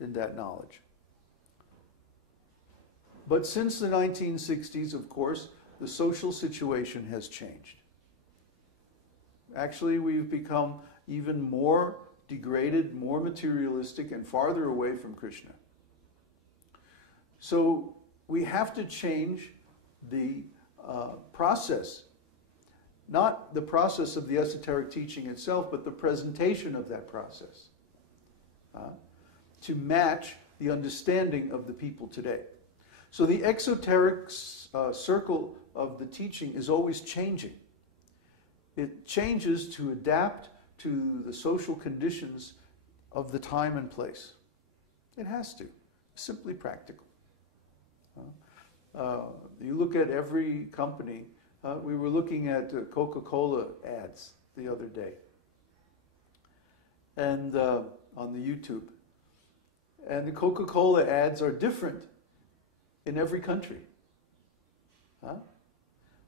in that knowledge. But since the 1960s, of course, the social situation has changed. Actually, we've become even more degraded, more materialistic, and farther away from Krishna. So we have to change the process. Not the process of the esoteric teaching itself, but the presentation of that process. To match the understanding of the people today. So the exoteric circle of the teaching is always changing. It changes to adapt to the social conditions of the time and place. It has to. Simply practical. You look at every company. We were looking at Coca-Cola ads the other day, and on the YouTube. And the Coca-Cola ads are different in every country.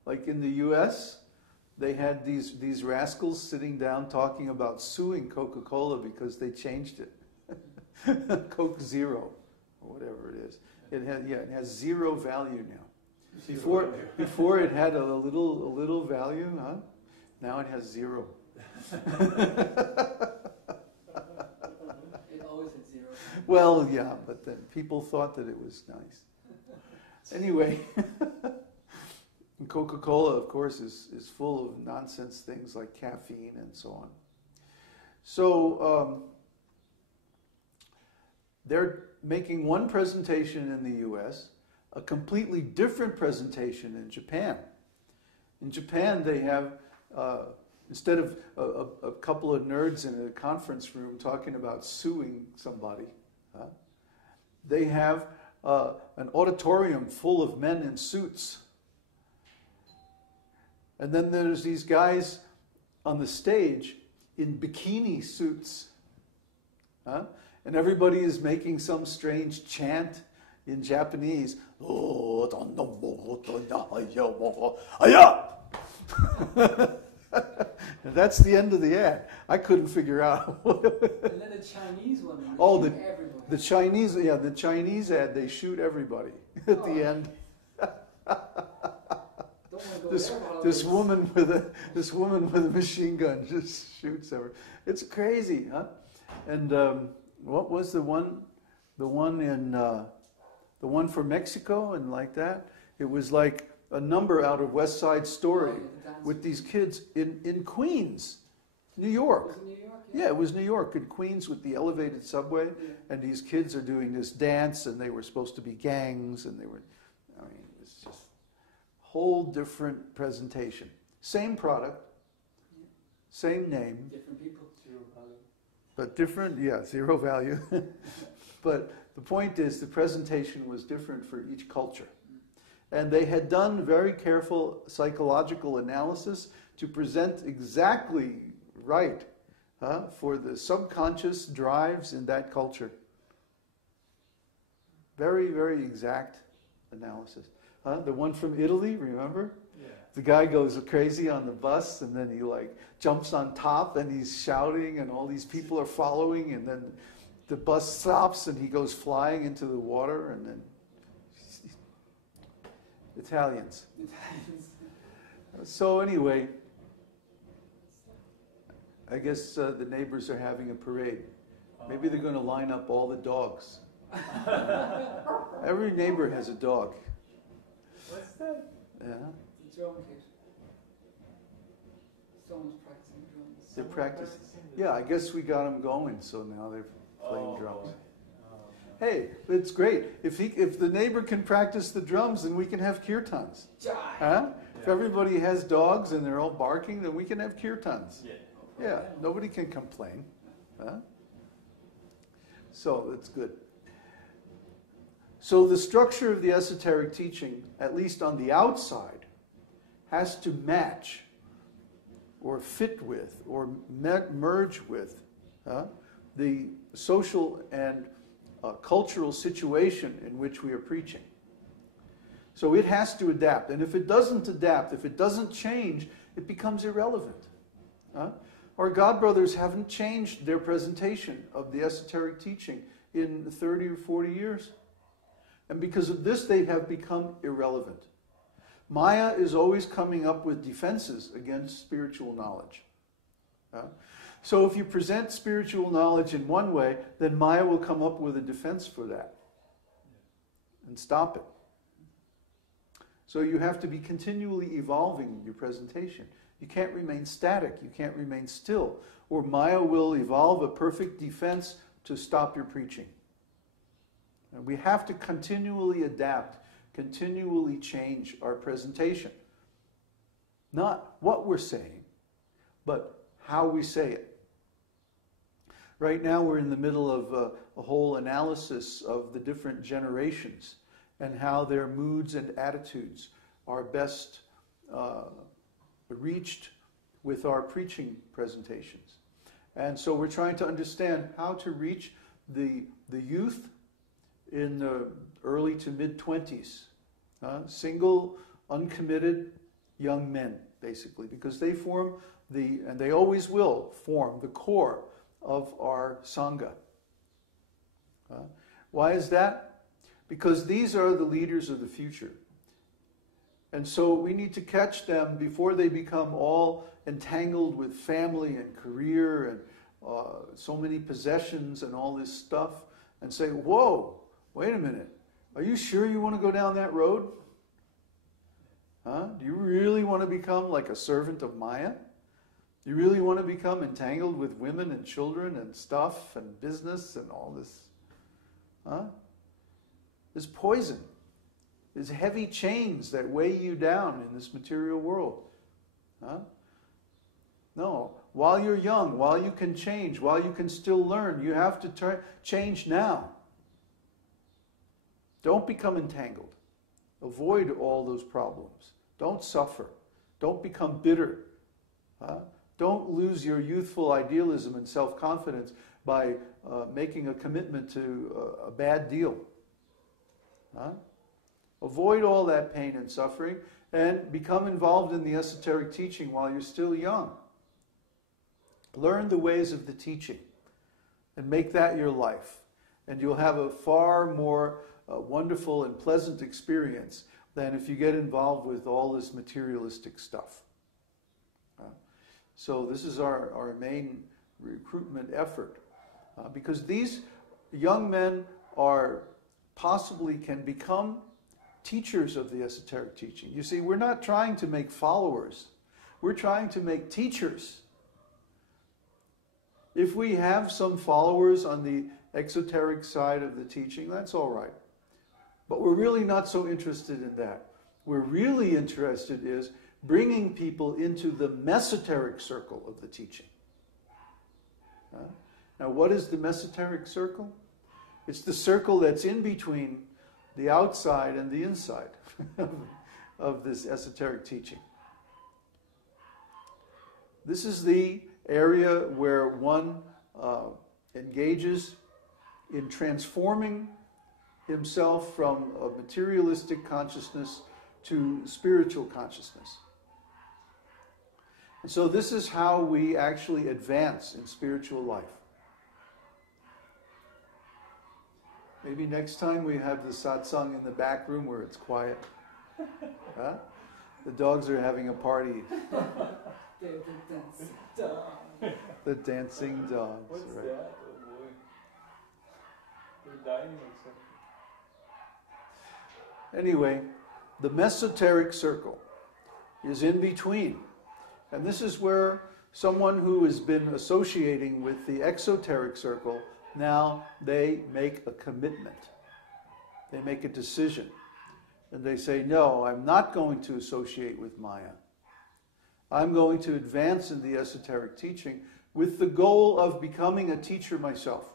Like in the U.S., they had these rascals sitting down talking about suing Coca-Cola because they changed it. Coke Zero, or whatever it is. It has zero value now. Before it had a little value, Now it has zero. It always had zero. Well, yeah, but then people thought that it was nice. Anyway, Coca-Cola, of course, is full of nonsense things like caffeine and so on. So they're making one presentation in the U.S., a completely different presentation in Japan. In Japan, they have, instead of a couple of nerds in a conference room talking about suing somebody, they have an auditorium full of men in suits. And then there's these guys on the stage in bikini suits. And everybody is making some strange chant in Japanese. And that's the end of the ad. I couldn't figure out. And then the Chinese one. Oh, the Chinese, yeah, the Chinese ad, they shoot everybody at the end. This woman with a machine gun just shoots everyone. It's crazy, huh? And what was the one for Mexico and like that? It was like a number out of West Side Story with these kids in Queens, New York. Was it New York? Yeah, it was New York, in Queens with the elevated subway, and these kids are doing this dance, and they were supposed to be gangs, and they were, I mean, it's just a whole different presentation. Same product, same name. Different people. Zero value. But different, yeah, zero value. But the point is the presentation was different for each culture. And they had done very careful psychological analysis to present exactly right for the subconscious drives in that culture. Very, very exact analysis. The one from Italy, remember? Yeah. The guy goes crazy on the bus, and then he like jumps on top, and he's shouting, and all these people are following, and then the bus stops, and he goes flying into the water, and then Italians. So anyway, I guess the neighbors are having a parade. Maybe they're going to line up all the dogs. Every neighbor has a dog. What's that? Yeah. The drum kit. Someone's practicing drums. They practice. Yeah, I guess we got them going, so now they're playing drums. Hey, it's great. If the neighbor can practice the drums, then we can have kirtans. If everybody has dogs and they're all barking, then we can have kirtans. Yeah, nobody can complain. So that's good. So the structure of the esoteric teaching, at least on the outside, has to match or fit with or merge with the social and cultural situation in which we are preaching. So it has to adapt. And if it doesn't adapt, if it doesn't change, it becomes irrelevant. Our God brothers haven't changed their presentation of the esoteric teaching in 30 or 40 years. And because of this, they have become irrelevant. Maya is always coming up with defenses against spiritual knowledge. So if you present spiritual knowledge in one way, then Maya will come up with a defense for that and stop it. So you have to be continually evolving your presentation. You can't remain static. You can't remain still. Or Maya will evolve a perfect defense to stop your preaching. And we have to continually adapt, continually change our presentation. Not what we're saying, but how we say it. Right now we're in the middle of a whole analysis of the different generations and how their moods and attitudes are best reached with our preaching presentations. And so we're trying to understand how to reach the youth in the early to mid-20s, single, uncommitted young men, basically, because they form and they always will form the core of our Sangha. Why is that? Because these are the leaders of the future. And so we need to catch them before they become all entangled with family and career and so many possessions and all this stuff, and say, whoa, wait a minute, are you sure you want to go down that road? Do you really want to become like a servant of Maya? Do you really want to become entangled with women and children and stuff and business and all this? There's poison. There's heavy chains that weigh you down in this material world. No. While you're young, while you can change, while you can still learn, you have to change now. Don't become entangled. Avoid all those problems. Don't suffer. Don't become bitter. Don't lose your youthful idealism and self-confidence by making a commitment to a bad deal. Avoid all that pain and suffering and become involved in the esoteric teaching while you're still young. Learn the ways of the teaching and make that your life. And you'll have a far more wonderful and pleasant experience than if you get involved with all this materialistic stuff. So this is our main recruitment effort. Because these young men can become teachers of the esoteric teaching. You see, we're not trying to make followers. We're trying to make teachers. If we have some followers on the exoteric side of the teaching, that's all right. But we're really not so interested in that. We're really interested is bringing people into the mesoteric circle of the teaching. Now, what is the mesoteric circle? It's the circle that's in between the outside and the inside of this esoteric teaching. This is the area where one engages in transforming himself from a materialistic consciousness to spiritual consciousness. And so this is how we actually advance in spiritual life. Maybe next time we have the satsang in the back room where it's quiet. The dogs are having a party. They're the dancing dogs. The dancing dogs. What's right. that? Oh boy. They're dining or something. Anyway, the mesoteric circle is in between. And this is where someone who has been associating with the exoteric circle, now they make a commitment. They make a decision. And they say, no, I'm not going to associate with Maya. I'm going to advance in the esoteric teaching with the goal of becoming a teacher myself.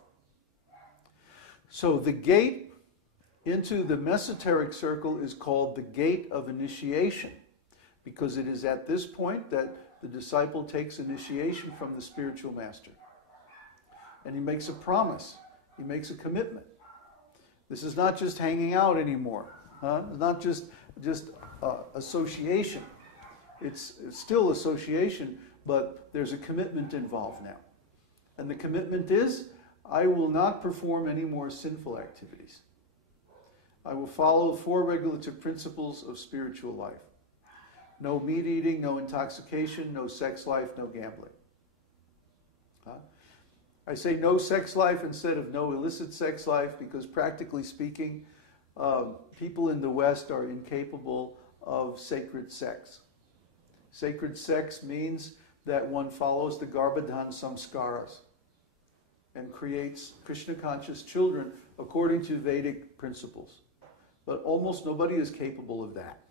So the gate into the mesoteric circle is called the gate of initiation, because it is at this point that the disciple takes initiation from the spiritual master. And he makes a promise. He makes a commitment. This is not just hanging out anymore. It's not just association. It's still association, but there's a commitment involved now. And the commitment is, I will not perform any more sinful activities. I will follow 4 regulative principles of spiritual life. No meat eating, no intoxication, no sex life, no gambling. I say no sex life instead of no illicit sex life because practically speaking, people in the West are incapable of sacred sex. Sacred sex means that one follows the Garbhadhan samskaras and creates Krishna-conscious children according to Vedic principles. But almost nobody is capable of that.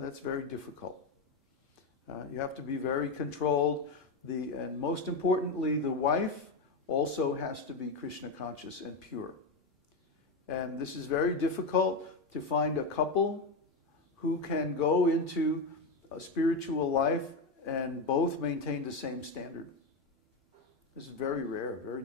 That's very difficult. You have to be very controlled. And most importantly, the wife also has to be Krishna-conscious and pure. And this is very difficult to find a couple who can go into a spiritual life and both maintain the same standard. This is very rare, very